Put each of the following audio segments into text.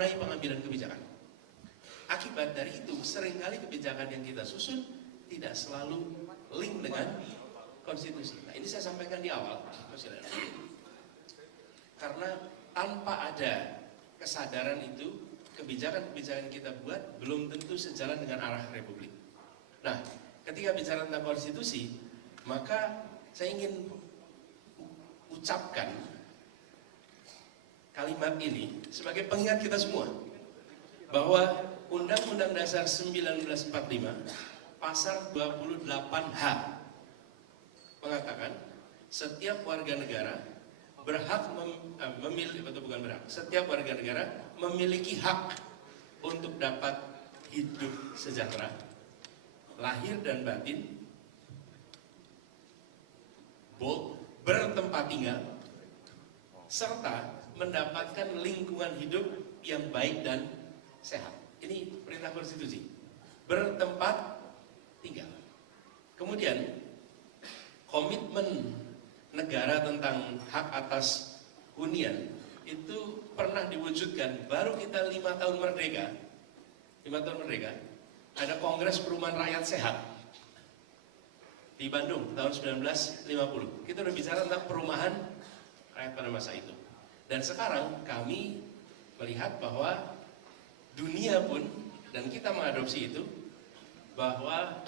mewarnai pengambilan kebijakan. Akibat dari itu, seringkali kebijakan yang kita susun tidak selalu link dengan konstitusi. Nah, ini saya sampaikan di awal, karena tanpa ada kesadaran itu, kebijakan-kebijakan yang kita buat belum tentu sejalan dengan arah Republik. Nah, ketika bicara tentang konstitusi, maka saya ingin ucapkan kalimat ini sebagai pengingat kita semua bahwa Undang-Undang Dasar 1945 pasal 28H mengatakan setiap warga negara berhak memilih, atau bukan berhak, setiap warga negara memiliki hak untuk dapat hidup sejahtera, lahir dan batin, bertempat tinggal, serta mendapatkan lingkungan hidup yang baik dan sehat. Ini perintah konstitusi. Bertempat tinggal. Kemudian komitmen negara tentang hak atas hunian itu pernah diwujudkan baru kita 5 tahun merdeka. 5 tahun merdeka, ada Kongres Perumahan Rakyat Sehat di Bandung tahun 1950. Kita udah bicara tentang perumahan rakyat pada masa itu. Dan sekarang kami melihat bahwa dunia pun, dan kita mengadopsi itu, bahwa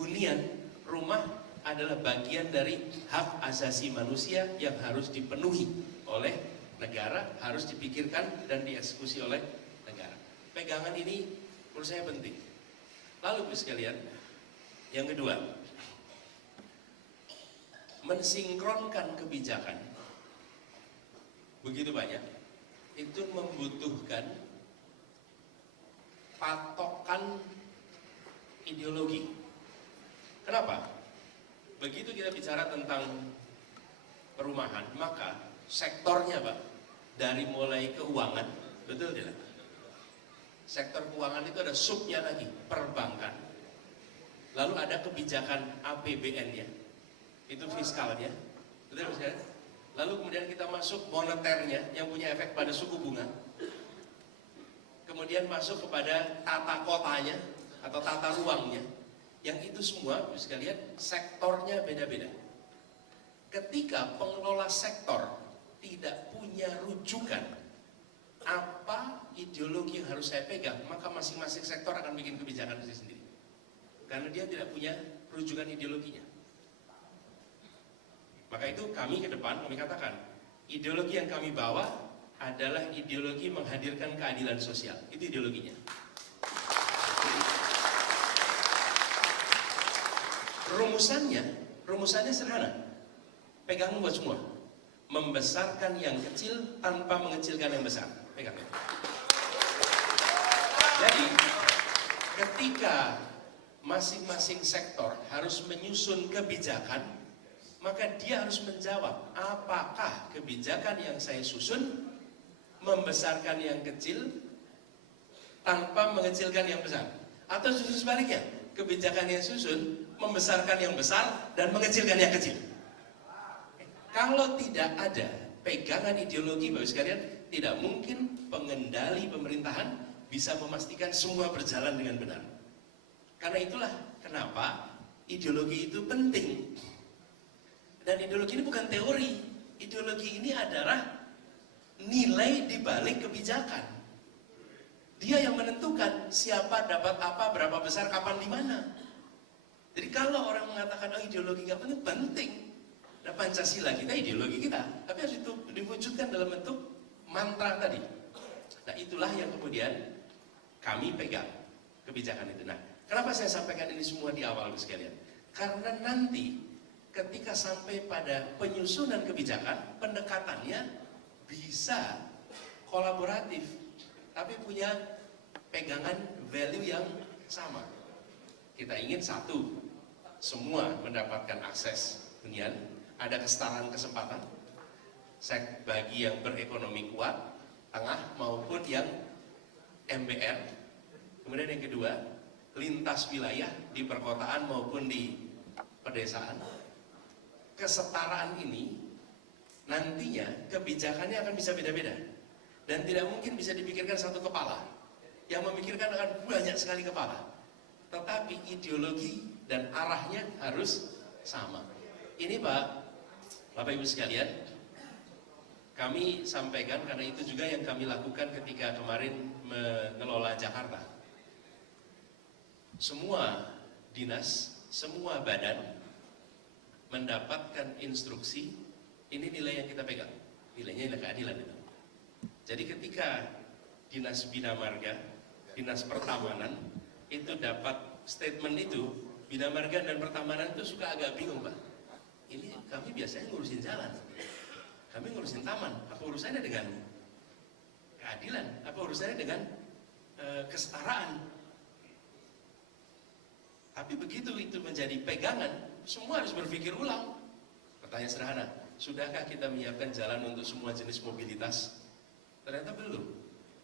hunian rumah adalah bagian dari hak asasi manusia yang harus dipenuhi oleh negara, harus dipikirkan dan dieksekusi oleh negara. Pegangan ini menurut saya penting. Lalu sekalian, yang kedua, mensinkronkan kebijakan begitu banyak, itu membutuhkan patokan ideologi. Kenapa? Begitu kita bicara tentang perumahan, maka sektornya Pak, dari mulai keuangan, betul tidak? Sektor keuangan itu ada subnya lagi, perbankan. Lalu ada kebijakan APBN-nya, itu fiskalnya, betul tidak? Lalu kemudian kita masuk moneternya yang punya efek pada suku bunga. Kemudian masuk kepada tata kotanya atau tata ruangnya. Yang itu semua, sekalian, sektornya beda-beda. Ketika pengelola sektor tidak punya rujukan apa ideologi yang harus saya pegang, maka masing-masing sektor akan bikin kebijakan sendiri. Karena dia tidak punya rujukan ideologinya. Maka itu kami ke depan, kami katakan, ideologi yang kami bawa adalah ideologi menghadirkan keadilan sosial. Itu ideologinya. Rumusannya sederhana. Pegang buat semua. Membesarkan yang kecil tanpa mengecilkan yang besar. Pegang. Jadi, ketika masing-masing sektor harus menyusun kebijakan, maka dia harus menjawab apakah kebijakan yang saya susun membesarkan yang kecil tanpa mengecilkan yang besar, atau justru sebaliknya, kebijakan yang susun membesarkan yang besar dan mengecilkan yang kecil. Kalau tidak ada pegangan ideologi, Bapak sekalian, tidak mungkin pengendali pemerintahan bisa memastikan semua berjalan dengan benar. Karena itulah kenapa ideologi itu penting. Dan ideologi ini bukan teori. Ideologi ini adalah nilai di balik kebijakan. Dia yang menentukan siapa dapat apa, berapa besar, kapan, di mana. Jadi kalau orang mengatakan, oh ideologi nggak penting, penting. Nah, Pancasila kita, ideologi kita. Tapi harus itu diwujudkan dalam bentuk mantra tadi. Nah, itulah yang kemudian kami pegang kebijakan itu. Nah, kenapa saya sampaikan ini semua di awal, sekalian? Karena nanti ketika sampai pada penyusunan kebijakan, pendekatannya bisa kolaboratif, tapi punya pegangan value yang sama. Kita ingin satu, semua mendapatkan akses hunian, ada kesetaraan kesempatan, bagi yang berekonomi kuat, tengah maupun yang MBR. Kemudian yang kedua, lintas wilayah di perkotaan maupun di pedesaan. Kesetaraan ini nantinya kebijakannya akan bisa beda-beda. Dan tidak mungkin bisa dipikirkan satu kepala. Yang memikirkan akan banyak sekali kepala. Tetapi ideologi dan arahnya harus sama. Ini Bapak Ibu sekalian, kami sampaikan karena itu juga yang kami lakukan ketika kemarin mengelola Jakarta. Semua dinas, semua badan mendapatkan instruksi, ini nilai yang kita pegang, nilainya nilai keadilan itu. Jadi ketika Dinas Bina Marga, Dinas Pertamanan itu dapat statement itu, Bina Marga dan Pertamanan itu suka agak bingung, Pak. Ini kami biasanya ngurusin jalan, kami ngurusin taman, apa urusannya dengan keadilan, apa urusannya dengan kesetaraan. Tapi begitu itu menjadi pegangan, semua harus berpikir ulang. Pertanyaan sederhana, sudahkah kita menyiapkan jalan untuk semua jenis mobilitas? Ternyata belum.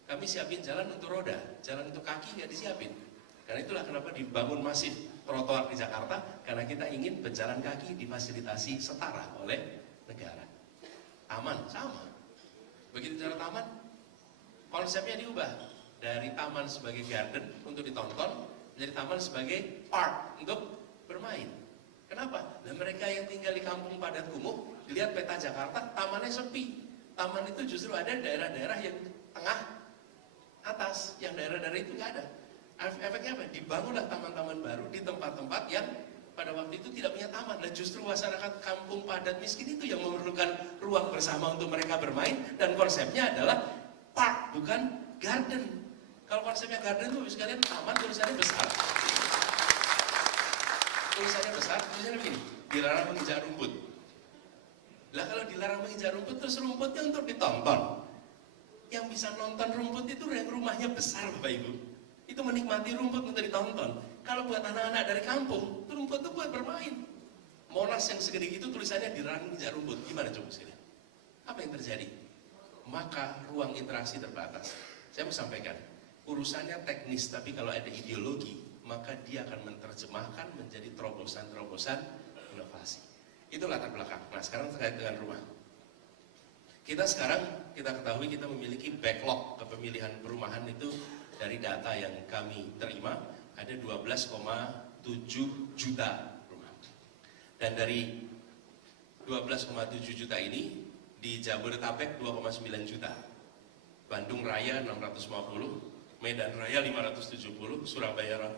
Kami siapin jalan untuk roda, jalan untuk kaki nggak disiapin. Karena itulah kenapa dibangun masif trotoar di Jakarta, karena kita ingin pejalan kaki difasilitasi setara oleh negara. Taman sama. Begitu jalan taman, konsepnya diubah dari taman sebagai garden untuk ditonton, menjadi taman sebagai park untuk bermain. Kenapa? Dan mereka yang tinggal di kampung padat kumuh, dilihat peta Jakarta, tamannya sepi. Taman itu justru ada daerah-daerah yang tengah atas, yang daerah-daerah itu nggak ada. Efeknya apa? Dibangunlah taman-taman baru di tempat-tempat yang pada waktu itu tidak punya taman. Dan justru masyarakat kampung padat miskin itu yang memerlukan ruang bersama untuk mereka bermain. Dan konsepnya adalah park, bukan garden. Kalau konsepnya garden itu sekalian taman, tulisannya besar. Tulisannya begini, dilarang menginjak rumput. Lah kalau dilarang menginjak rumput, terus rumputnya untuk ditonton. Yang bisa nonton rumput itu yang rumahnya besar, Bapak Ibu. Itu menikmati rumput untuk ditonton. Kalau buat anak-anak dari kampung, rumput itu buat bermain. Monas yang segede itu tulisannya dilarang menginjak rumput. Gimana coba sekalian? Apa yang terjadi? Maka ruang interaksi terbatas. Saya mau sampaikan, urusannya teknis, tapi kalau ada ideologi, maka dia akan menerjemahkan menjadi terobosan-terobosan inovasi. Itu latar belakang. Nah sekarang terkait dengan rumah. Kita ketahui kita memiliki backlog kepemilihan perumahan itu dari data yang kami terima ada 12,7 juta rumah. Dan dari 12,7 juta ini di Jabodetabek 2,9 juta. Bandung Raya 650, Medan Raya 570, Surabaya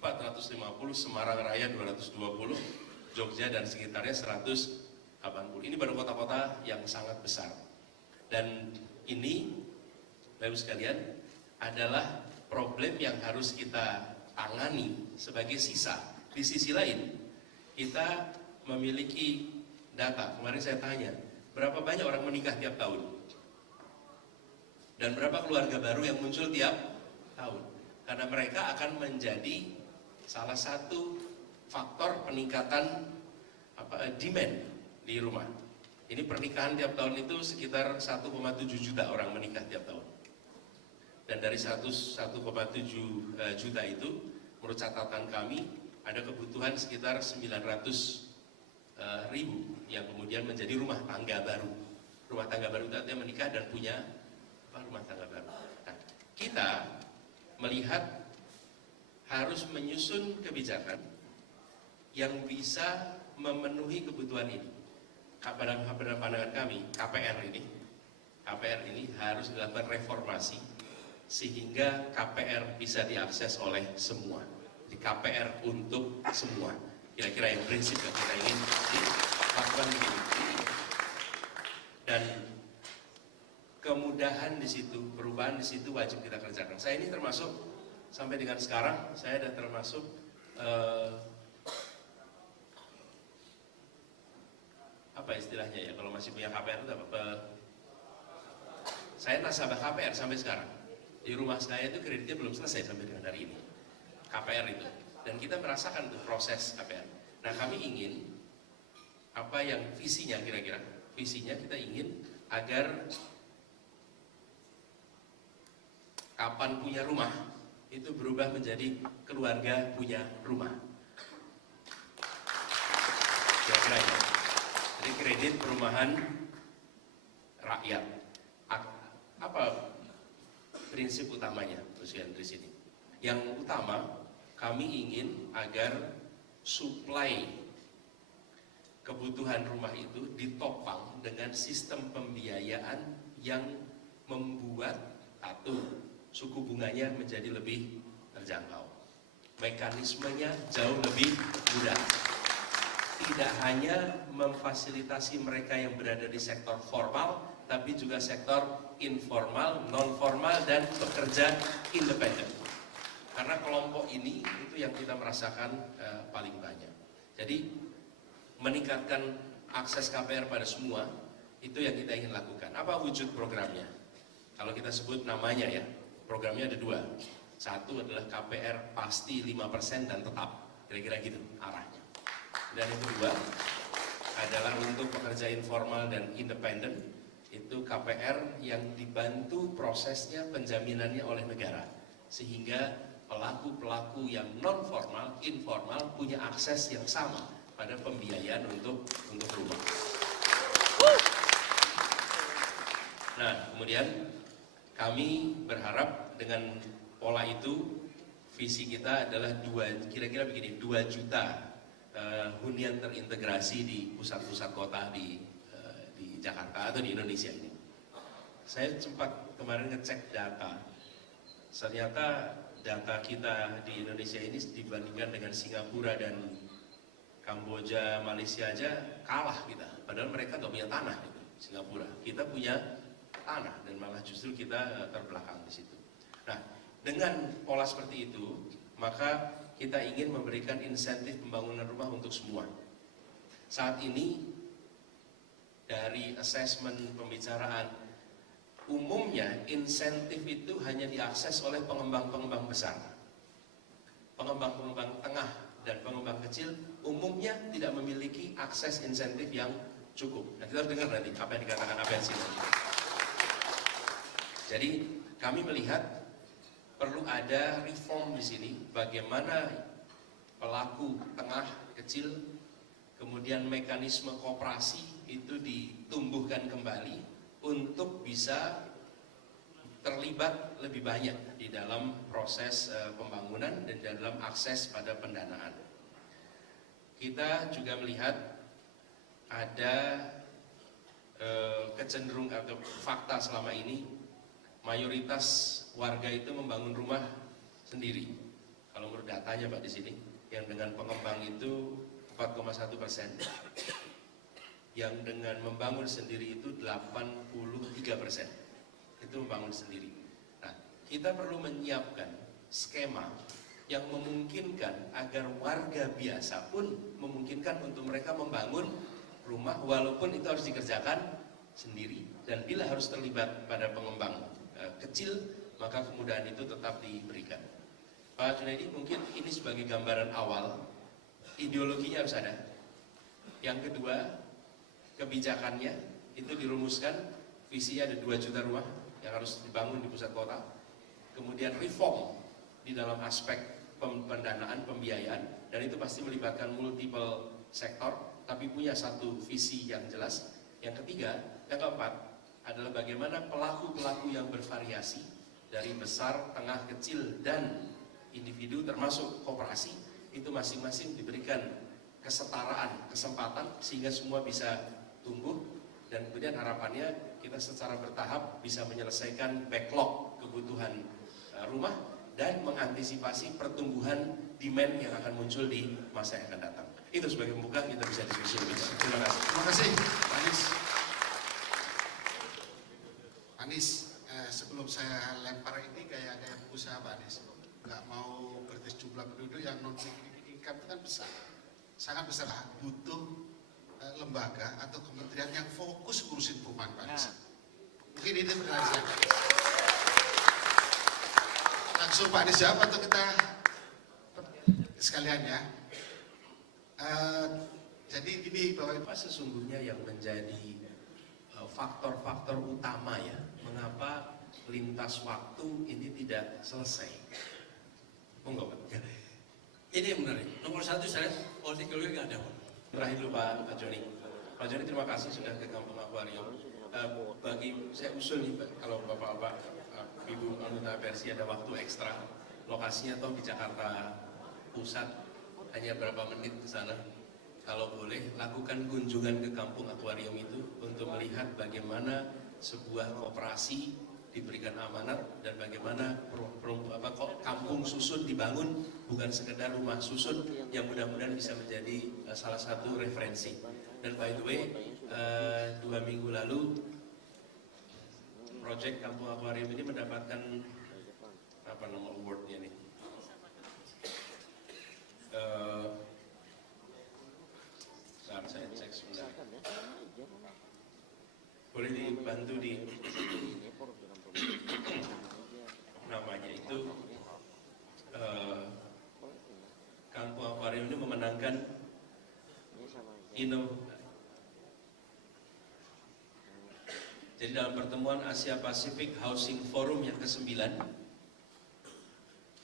450, Semarang Raya 220, Jogja dan sekitarnya 180. Ini baru kota-kota yang sangat besar. Dan ini, Bapak-Ibu sekalian, adalah problem yang harus kita tangani sebagai sisa. Di sisi lain, kita memiliki data. Kemarin saya tanya, berapa banyak orang menikah tiap tahun? Dan berapa keluarga baru yang muncul tiap tahun? Karena mereka akan menjadi salah satu faktor peningkatan demand di rumah. Ini pernikahan tiap tahun itu sekitar 1,7 juta orang menikah tiap tahun. Dan dari 1,7 juta itu, menurut catatan kami, ada kebutuhan sekitar 900 ribu yang kemudian menjadi rumah tangga baru. Rumah tangga baru itu artinya menikah dan punya rumah tangga baru. Nah, kita melihat harus menyusun kebijakan yang bisa memenuhi kebutuhan ini. Pada pandangan kami, KPR ini harus dilakukan reformasi sehingga KPR bisa diakses oleh semua. Di KPR untuk semua. Kira-kira yang prinsip yang kita ingin dilakukan begini. Dan kemudahan di situ, perubahan di situ wajib kita kerjakan. Saya ini termasuk sampai dengan sekarang saya sudah termasuk apa istilahnya ya, kalau masih punya KPR itu apa? Saya nasabah KPR sampai sekarang. Di rumah saya itu kreditnya belum selesai sampai dengan hari ini. KPR itu. Dan kita merasakan tuh proses KPR. Nah kami ingin, apa yang visinya kira-kira? Visinya kita ingin agar kapan punya rumah, itu berubah menjadi keluarga punya rumah. Kira-kira ya. Jadi kredit perumahan rakyat. Apa Apa prinsip utamanya, Mas Yandri sini? Yang utama, kami ingin agar supply kebutuhan rumah itu ditopang dengan sistem pembiayaan yang membuat suku bunganya menjadi lebih terjangkau. Mekanismenya jauh lebih mudah. Tidak hanya memfasilitasi mereka yang berada di sektor formal, tapi juga sektor informal, non-formal, dan pekerja independen. Karena kelompok ini itu yang kita merasakan paling banyak. Jadi meningkatkan akses KPR pada semua, itu yang kita ingin lakukan. Apa wujud programnya? Kalau kita sebut namanya ya, programnya ada dua. Satu adalah KPR pasti 5% dan tetap, kira-kira gitu arahnya. Dan yang kedua adalah untuk pekerja informal dan independen, itu KPR yang dibantu prosesnya penjaminannya oleh negara, sehingga pelaku-pelaku yang non formal, informal punya akses yang sama pada pembiayaan untuk rumah. Nah, kemudian kami berharap dengan pola itu, visi kita adalah kira-kira begini, 2 juta hunian terintegrasi di pusat-pusat kota di Jakarta atau di Indonesia ini. Saya sempat kemarin ngecek data, ternyata data kita di Indonesia ini dibandingkan dengan Singapura dan Kamboja, Malaysia aja kalah kita. Padahal mereka nggak punya tanah gitu, Singapura. Kita punya tanah dan malah justru kita terbelakang di situ. Nah, dengan pola seperti itu, maka kita ingin memberikan insentif pembangunan rumah untuk semua. Saat ini dari assessment pembicaraan, umumnya insentif itu hanya diakses oleh pengembang-pengembang besar. Pengembang-pengembang tengah dan pengembang kecil umumnya tidak memiliki akses insentif yang cukup. Nah, kita harus dengar nanti apa yang dikatakan APNC. Jadi kami melihat perlu ada reform di sini, bagaimana pelaku tengah kecil, kemudian mekanisme koperasi itu ditumbuhkan kembali untuk bisa terlibat lebih banyak di dalam proses pembangunan dan dalam akses pada pendanaan. Kita juga melihat ada kecenderungan atau fakta selama ini, mayoritas warga itu membangun rumah sendiri. Kalau menurut datanya Pak di sini, yang dengan pengembang itu 4,1%, yang dengan membangun sendiri itu 83%. Itu membangun sendiri. Nah, kita perlu menyiapkan skema yang memungkinkan agar warga biasa pun memungkinkan untuk mereka membangun rumah, walaupun itu harus dikerjakan sendiri. Dan bila harus terlibat pada pengembang kecil, maka kemudahan itu tetap diberikan. Pak Junaidi, mungkin ini sebagai gambaran awal, ideologinya harus ada. Yang kedua, kebijakannya itu dirumuskan, visinya ada 2 juta rumah yang harus dibangun di pusat kota. Kemudian reform di dalam aspek pendanaan, pembiayaan, dan itu pasti melibatkan multiple sektor, tapi punya satu visi yang jelas. Yang ketiga, yang keempat adalah bagaimana pelaku-pelaku yang bervariasi dari besar, tengah, kecil, dan individu termasuk koperasi itu masing-masing diberikan kesetaraan, kesempatan sehingga semua bisa tumbuh, dan kemudian harapannya kita secara bertahap bisa menyelesaikan backlog kebutuhan rumah dan mengantisipasi pertumbuhan demand yang akan muncul di masa yang akan datang. Itu sebagai pembuka, kita bisa diskusi lebih. Terima kasih. Terima kasih, Pak Anies. Anies, sebelum saya lempar ini gaya pengusaha Pak Anies, nggak mau berarti jumlah penduduk yang non income itu kan besar, sangat besar. Butuh lembaga atau kementerian yang fokus ngurusin perumahan Pak Anies. Mungkin ini benar saya. Langsung Pak Anies jawab atau kita sekalian ya. Jadi gini bahwa apa sesungguhnya yang menjadi faktor-faktor utama ya, mengapa lintas waktu ini tidak selesai? Monggo Pak. Ini yang menarik. Nomor 1 saya lihat politik nggak ada. Terakhir dulu Pak Joni. Pak Joni, terima kasih sudah ke Kampung Akuarium. bagi saya usul nih, kalau bapak-bapak, ibu anggota Persi ada waktu ekstra, lokasinya toh di Jakarta Pusat, hanya berapa menit ke sana. Kalau boleh, lakukan kunjungan ke kampung akuarium itu untuk melihat bagaimana sebuah koperasi diberikan amanat dan bagaimana kampung susun dibangun, bukan sekedar rumah susun yang mudah-mudahan bisa menjadi salah satu referensi. Dan by the way, 2 minggu lalu proyek kampung akuarium ini mendapatkan apa nama awardnya nih? Saya cek sebentar. Boleh dibantu di namanya itu kampung akuarium ini memenangkan jadi dalam pertemuan Asia Pacific Housing Forum yang ke-9,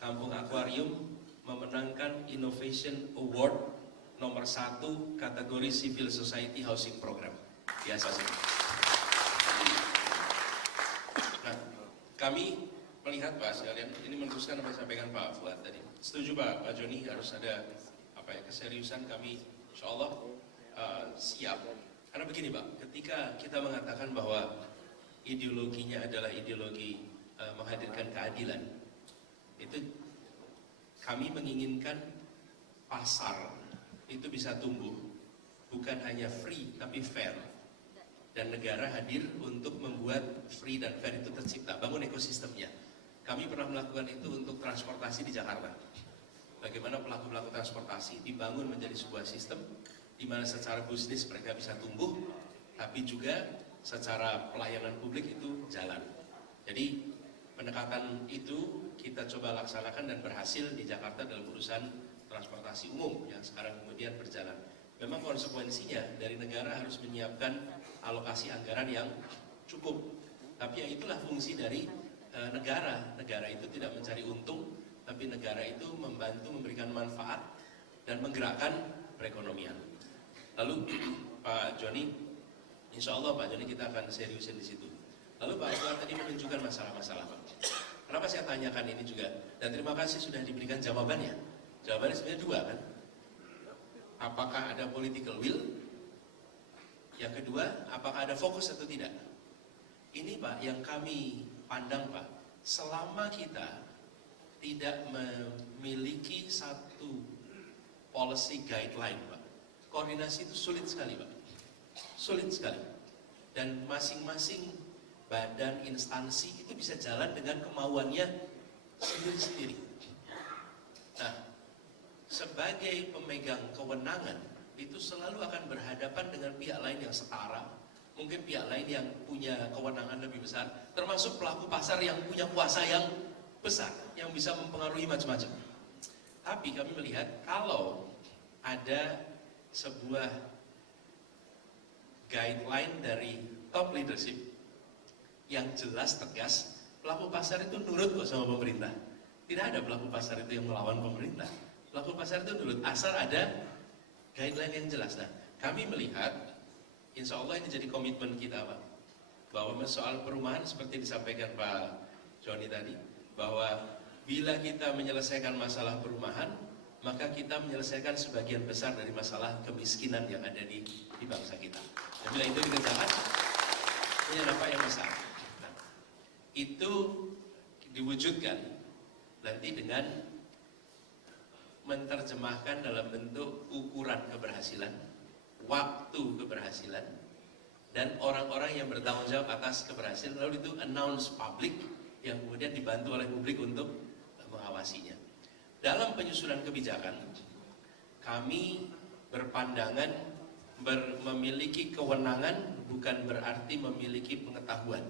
kampung akuarium memenangkan Innovation Award nomor 1 kategori Civil Society Housing Program. Biasa sih. Nah, kami melihat Pak sekalian, ini meneruskan apa yang disampaikan Pak Fuad tadi. Setuju Pak Joni, harus ada keseriusan kami, insya Allah siap. Karena begini Pak, ketika kita mengatakan bahwa ideologinya adalah ideologi menghadirkan keadilan, itu kami menginginkan pasar itu bisa tumbuh, bukan hanya free tapi fair. Dan negara hadir untuk membuat free dan fair itu tercipta, bangun ekosistemnya. Kami pernah melakukan itu untuk transportasi di Jakarta. Bagaimana pelaku-pelaku transportasi dibangun menjadi sebuah sistem di mana secara bisnis mereka bisa tumbuh, tapi juga secara pelayanan publik itu jalan. Jadi pendekatan itu kita coba laksanakan dan berhasil di Jakarta dalam urusan transportasi umum yang sekarang kemudian berjalan. Memang konsekuensinya dari negara harus menyiapkan alokasi anggaran yang cukup. Tapi ya itulah fungsi dari negara. Negara itu tidak mencari untung, tapi negara itu membantu memberikan manfaat dan menggerakkan perekonomian. Lalu Pak Joni, insya Allah Pak Joni kita akan seriusin di situ. Lalu Pak Fuad tadi menunjukkan masalah-masalah Pak. Kenapa saya tanyakan ini juga? Dan terima kasih sudah diberikan jawabannya. Jawabannya sebenarnya 2 kan. Apakah ada political will? Yang kedua, apakah ada fokus atau tidak? Ini Pak yang kami pandang Pak, selama kita tidak memiliki satu policy guideline Pak, koordinasi itu sulit sekali Pak. Sulit sekali. Dan masing-masing badan instansi itu bisa jalan dengan kemauannya sendiri-sendiri. Nah, sebagai pemegang kewenangan itu selalu akan berhadapan dengan pihak lain yang setara, mungkin pihak lain yang punya kewenangan lebih besar, termasuk pelaku pasar yang punya kuasa yang besar, yang bisa mempengaruhi macam-macam. Tapi kami melihat kalau ada sebuah guideline dari top leadership yang jelas, tegas, pelaku pasar itu nurut kok sama pemerintah. Tidak ada pelaku pasar itu yang melawan pemerintah. Pelaku pasar itu nurut, asal ada guideline yang jelas. Nah, kami melihat, insya Allah ini jadi komitmen kita Pak, bahwa soal perumahan seperti disampaikan Pak Joni tadi, bahwa bila kita menyelesaikan masalah perumahan, maka kita menyelesaikan sebagian besar dari masalah kemiskinan yang ada di bangsa kita. Dan bila itu dikerjakan, ini apa yang masalah. Nah, itu diwujudkan nanti dengan menerjemahkan dalam bentuk ukuran keberhasilan, waktu keberhasilan, dan orang-orang yang bertanggung jawab atas keberhasilan, lalu itu announce publik yang kemudian dibantu oleh publik untuk mengawasinya. Dalam penyusunan kebijakan, kami berpandangan memiliki kewenangan bukan berarti memiliki pengetahuan.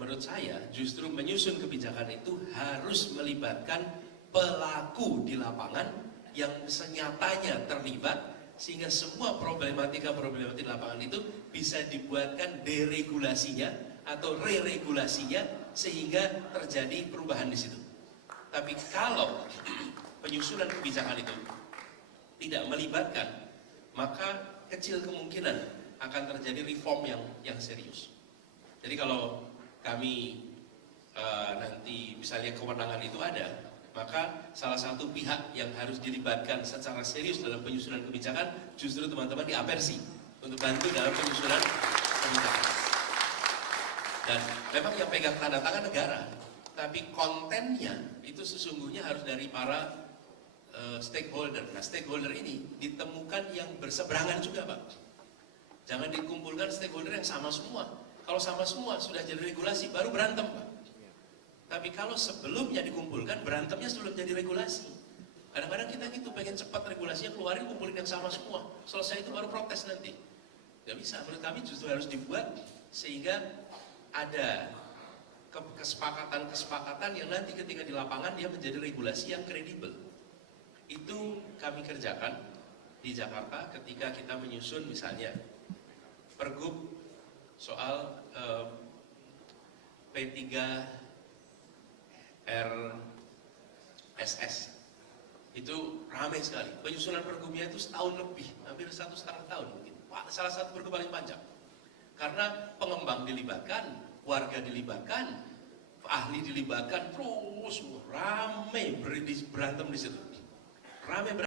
Menurut saya, justru menyusun kebijakan itu harus melibatkan pelaku di lapangan yang senyatanya terlibat, sehingga semua problematika di lapangan itu bisa dibuatkan deregulasinya atau re-regulasinya sehingga terjadi perubahan di situ. Tapi kalau penyusunan kebijakan itu tidak melibatkan, maka kecil kemungkinan akan terjadi reform yang serius. Jadi kalau kami nanti misalnya kewenangan itu ada, maka salah satu pihak yang harus dilibatkan secara serius dalam penyusunan kebijakan justru teman-teman di Apersi untuk bantu dalam penyusunan kebijakan. Dan memang yang pegang tanda tangan negara, tapi kontennya itu sesungguhnya harus dari para stakeholder. Nah, stakeholder ini ditemukan yang berseberangan juga, Pak. Jangan dikumpulkan stakeholder yang sama semua. Kalau sama semua sudah jadi regulasi, baru berantem, Pak. Tapi kalau sebelumnya dikumpulkan, berantemnya sebelum jadi regulasi. Kadang-kadang kita gitu, pengen cepat regulasinya keluarin, kumpulin yang sama semua. Selesai itu baru protes nanti. Gak bisa, menurut kami justru harus dibuat sehingga ada kesepakatan-kesepakatan yang nanti ketika di lapangan dia menjadi regulasi yang kredibel. Itu kami kerjakan di Jakarta ketika kita menyusun misalnya pergub soal P3RSS. Itu ramai sekali. Penyusunan pergubnya itu setahun lebih, hampir 1,5 tahun mungkin. Salah satu pergub paling panjang. Karena pengembang dilibatkan, warga dilibatkan, ahli dilibatkan, terus ramai berantem di situ. Ramai